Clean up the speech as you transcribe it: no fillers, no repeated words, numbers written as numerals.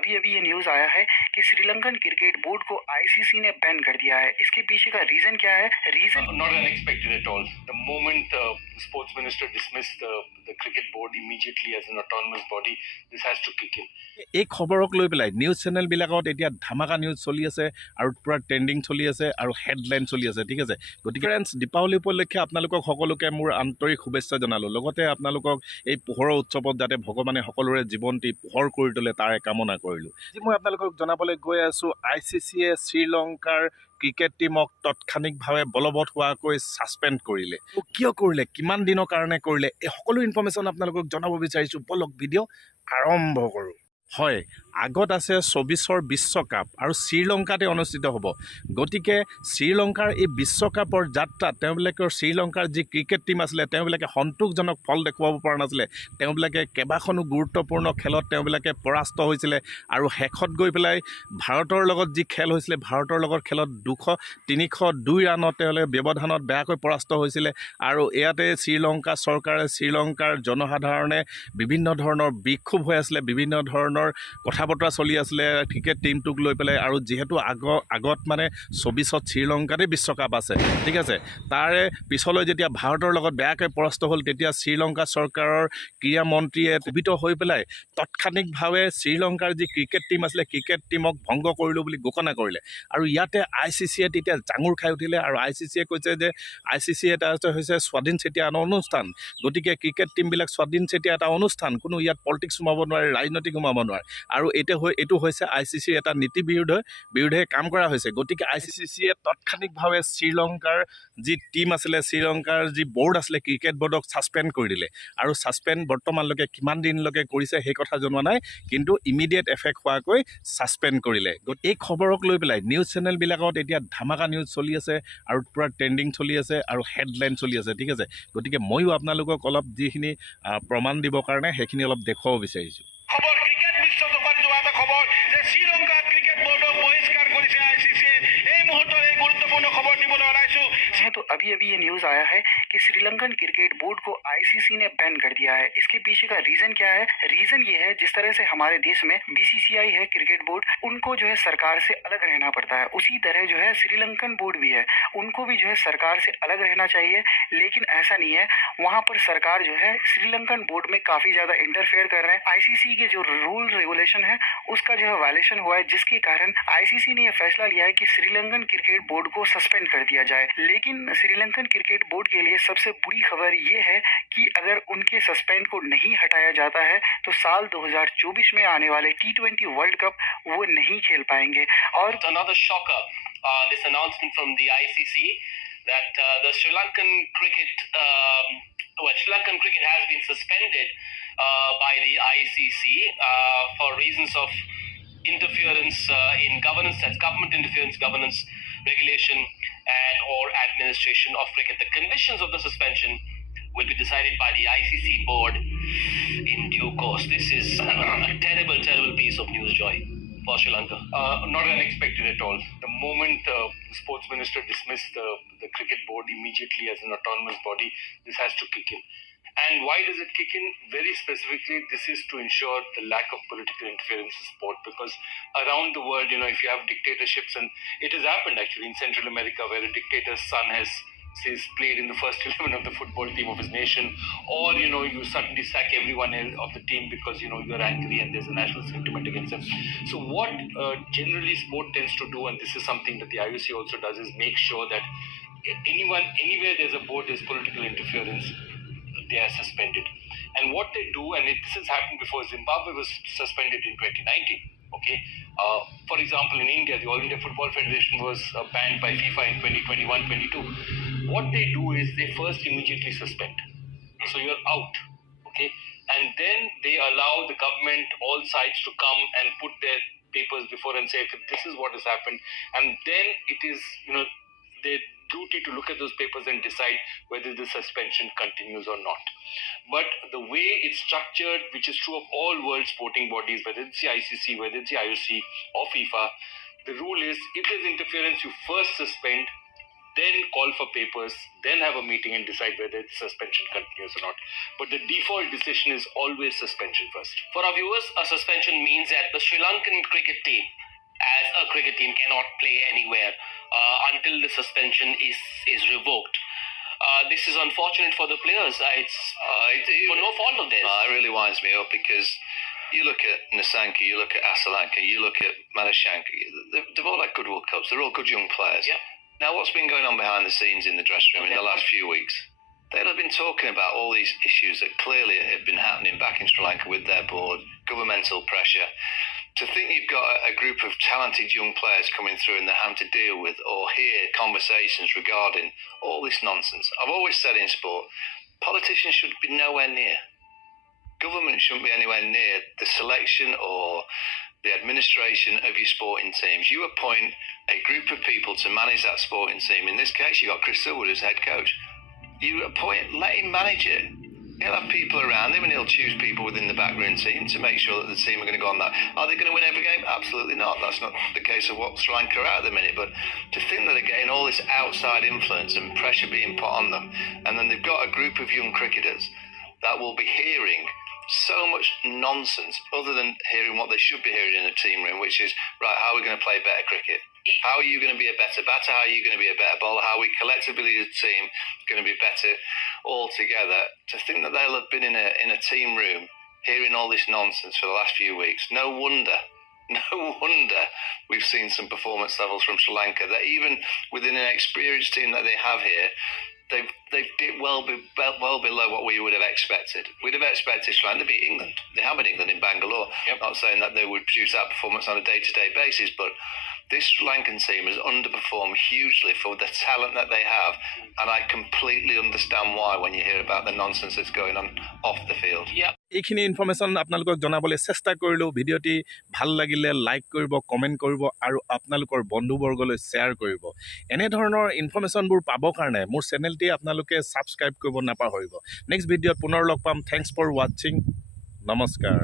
अभी अभी ये न्यूज आया है कि श्रीलंकन क्रिकेट बोर्ड को आईसीसी ने बैन कर दिया है। इसके पीछे का रीजन क्या है? Reason not unexpected at all. The moment the sports minister dismissed the cricket board immediately as an autonomous body, this has to kick in. এই খবৰক লৈ পেলাই নিউজ চেনেলবিলাকত এতিয়া ধামাকা নিউজ চলি আছে আৰু পুৰা ট্ৰেণ্ডিং চলি আছে আৰু হেডলাইন চলি আছে, ঠিক আছে। গতিকে ফ্ৰেণ্ডছ, দীপাৱলী উপলক্ষে আপোনালোকক সকলোকে মোৰ আন্তৰিক শুভেচ্ছা জনালোঁ। লগতে আপোনালোকক এই পোহৰৰ উৎসৱত যাতে ভগৱানে সকলোৰে জীৱনটি পোহৰ কৰি তোলে তাৰে কামনা কৰিলোঁ। আজি মই আপোনালোকক জনাবলৈ গৈ আছোঁ, ICCয়ে শ্ৰীলংকাৰ ক্ৰিকেট টীমক তাৎক্ষণিকভাৱে বলবৎ হোৱাকৈ ছাছপেণ্ড কৰিলে। কিয় কৰিলে, কিমান দিনৰ কাৰণে কৰিলে, এই সকলো ইনফৰ্মেশ্যন আপোনালোকক জনাব বিচাৰিছোঁ। বলক ভিডিঅ' আৰম্ভ কৰোঁ। হয়, আগত আছে 24ৰ বিশ্বকাপ আৰু শ্ৰীলংকাতে অনুষ্ঠিত হ'ব। গতিকে শ্ৰীলংকাৰ এই বিশ্বকাপৰ যাত্ৰাত তেওঁবিলাকৰ শ্ৰীলংকাৰ যি ক্ৰিকেট টীম আছিলে তেওঁবিলাকে সন্তোষজনক ফল দেখুৱাব পৰা নাছিলে। তেওঁবিলাকে কেইবাখনো গুৰুত্বপূৰ্ণ খেলত তেওঁবিলাকে পৰাস্ত হৈছিলে আৰু শেষত গৈ পেলাই ভাৰতৰ লগত যি খেল হৈছিলে, ভাৰতৰ লগত খেলত 302 ৰানত তেওঁলোকে ব্যৱধানত বেয়াকৈ পৰাস্ত হৈছিলে। আৰু ইয়াতে শ্ৰীলংকা চৰকাৰে, শ্ৰীলংকাৰ জনসাধাৰণে বিভিন্ন ধৰণৰ বিক্ষোভ হৈ আছিলে, বিভিন্ন ধৰণৰ কথা বতৰা চলি আছিলে ক্ৰিকেট টীমটোক লৈ পেলাই। আৰু যিহেতু আগত মানে 24ত শ্ৰীলংকাতে বিশ্বকাপ আছে, ঠিক আছে। তাৰে পিছলৈ যেতিয়া ভাৰতৰ লগত বেয়াকৈ পৰাস্ত হ'ল, তেতিয়া শ্ৰীলংকা চৰকাৰৰ ক্ৰীড়া মন্ত্ৰীয়ে ক্ষোভিত হৈ পেলাই তাৎক্ষণিকভাৱে শ্ৰীলংকাৰ যি ক্ৰিকেট টীম আছিলে ক্ৰিকেট টীমক ভংগ কৰিলোঁ বুলি ঘোষণা কৰিলে। আৰু ইয়াতে ICCয়ে তেতিয়া জাঙুৰ খাই উঠিলে আৰু ICCয়ে কৈছে যে ICC এটা হৈছে স্বাধীন চেতিয়া অনুষ্ঠান। গতিকে ক্ৰিকেট টীমবিলাক স্বাধীন চেতিয়া এটা অনুষ্ঠান, কোনো ইয়াত পলিটিক্স সোমাব নোৱাৰে, ৰাজনৈতিক সোমাব নোৱাৰে। আৰু এইটো হৈছে ICCৰ এটা নীতি বিৰুদ্ধে কাম কৰা হৈছে। গতিকে ICCয়ে তাৎক্ষণিকভাৱে শ্ৰীলংকাৰ যি টীম আছিলে, শ্ৰীলংকাৰ যি বৰ্ড আছিলে ক্ৰিকেট বৰ্ডক ছাছপেণ্ড কৰি দিলে। আৰু ছাছপেণ্ড বৰ্তমানলৈকে কিমান দিনলৈকে কৰিছে সেই কথা জনোৱা নাই, কিন্তু ইমিডিয়েট এফেক্ট হোৱাকৈ ছাছপেণ্ড কৰিলে। এই খবৰক লৈ পেলাই নিউজ চেনেলবিলাকত এতিয়া ধামাকা নিউজ চলি আছে আৰু পুৰা ট্ৰেণ্ডিং চলি আছে আৰু হেডলাইন চলি আছে, ঠিক আছে। গতিকে ময়ো আপোনালোকক অলপ যিখিনি প্ৰমাণ দিবৰ কাৰণে সেইখিনি অলপ দেখুৱাব বিচাৰিছোঁ। तो अभी अभी ये न्यूज आया है कि श्रीलंकन क्रिकेट बोर्ड को आईसीसी ने बैन कर दिया है। इसके पीछे का रीजन क्या है? रीजन ये है, जिस तरह से हमारे देश में बीसीसीआई है क्रिकेट बोर्ड, उनको जो है सरकार से अलग रहना पड़ता है, उसी तरह जो है श्रीलंकन बोर्ड भी है, उनको भी जो है सरकार से अलग रहना चाहिए। लेकिन ऐसा नहीं है, वहां पर सरकार जो है श्रीलंकन बोर्ड में काफी ज्यादा इंटरफेयर कर रहे हैं। आईसीसी के जो रूल रेगुलेशन है उसका जो है वायलेशन हुआ है, जिसके कारण आईसीसी ने यह फैसला लिया है कि श्रीलंकन क्रिकेट बोर्ड को सस्पेंड कर दिया जाए। लेकिन श्रीलंकन क्रिकेट बोर्ड के लिए सबसे बुरी खबर ये है कि अगर उनके सस्पेंड को नहीं हटाया जाता है तो साल 2024 में आने वाले T20 वर्ल्ड कप वो नहीं खेल पाएंगे। और another shocker, this announcement from the ICC that the Sri Lankan cricket has been suspended by the ICC for reasons of interference in governance, that's government interference, governance, regulation and or administration of cricket. The conditions of the suspension will be decided by the ICC board in due course. This is a terrible piece of news, Joy, for Sri Lanka. Not unexpected at all. The moment the sports minister dismissed the cricket board immediately as an autonomous body, this has to kick in. And why does it kick in? Very specifically, this is to ensure the lack of political interference in sport, because around the world, if you have dictatorships, and it has happened actually in Central America where a dictator's son has played in the first 11 of the football team of his nation, or you suddenly sack everyone else of the team because you're angry and there's a national sentiment against them. So what generally sport tends to do, and this is something that the IOC also does, is make sure that anywhere there's a board, there's political interference, they are suspended. And what they do, and this has happened before, Zimbabwe was suspended in 2019. Okay, for example, in India, the All India Football Federation was banned by FIFA in 2021-22. What they do is they first immediately suspend, so you're out. Okay, and then they allow the government, all sides, to come and put their papers before and say, this is what has happened, and then it is their duty to look at those papers and decide whether the suspension continues or not. But the way it's structured, which is true of all world sporting bodies, whether it's the ICC, whether it's the IOC or FIFA, the rule is if there's interference, you first suspend, then call for papers, then have a meeting and decide whether the suspension continues or not. But the default decision is always suspension first. For our viewers, a suspension means that the Sri Lankan cricket team, as a cricket team, cannot play anywhere until the suspension is revoked. This is unfortunate for the players. It's for no fault of theirs. It really winds me up because you look at Nasanka, you look at Asalanka, you look at Madashanka. They've all had good World Cups. They're all good young players. Yeah. Now, what's been going on behind the scenes in the dressing room in the last few weeks? They'll have been talking about all these issues that clearly have been happening back in Sri Lanka with their board, governmental pressure. To think you've got a group of talented young players coming through and they're having to deal with or hear conversations regarding all this nonsense. I've always said in sport, politicians should be nowhere near. Government shouldn't be anywhere near the selection or the administration of your sporting teams. You appoint a group of people to manage that sporting team. In this case, you've got Chris Silwood as head coach. You appoint, let him manage it. He'll have people around him and he'll choose people within the backroom team to make sure that the team are going to go on that. Are they going to win every game? Absolutely not. That's not the case of what Sri Lanka are at the minute. But to think that they're getting all this outside influence and pressure being put on them, and then they've got a group of young cricketers that will be hearing so much nonsense other than hearing what they should be hearing in a team room, which is, right, how are we going to play better cricket? How are you going to be a better batter? How are you going to be a better bowler? How are we collectively as a team going to be better all together? To think that they'll have been in a team room hearing all this nonsense for the last few weeks, no wonder we've seen some performance levels from Sri Lanka that even within an experienced team that they have here, they've dipped well below what we would have expected. We'd have expected Sri Lanka to beat England. They have beat England in Bangalore. Yep. Not saying that they would produce that performance on a day-to-day basis, but this Sri Lankan team has underperformed hugely for the talent that they have, and I completely understand why when you hear about the nonsense that's going on off the field. Yeah. এইখিনি information আপোনালোকক জনাবলৈ চেষ্টা কৰিলোঁ। ভিডিঅ'টি ভাল লাগিলে like কৰিব, comment কৰিব আৰু আপোনালোকৰ বন্ধুবৰ্গলৈ শ্বেয়াৰ কৰিব। এনেধৰণৰ ইনফৰমেশ্যনবোৰ পাবৰ কাৰণে মোৰ চেনেলটি আপোনালোকে ছাবস্ক্ৰাইব কৰিব নাপাহৰিব। নেক্সট ভিডিঅ'ত পুনৰ লগ পাম। থেংকছ ফৰ ৱাচিং। নমস্কাৰ।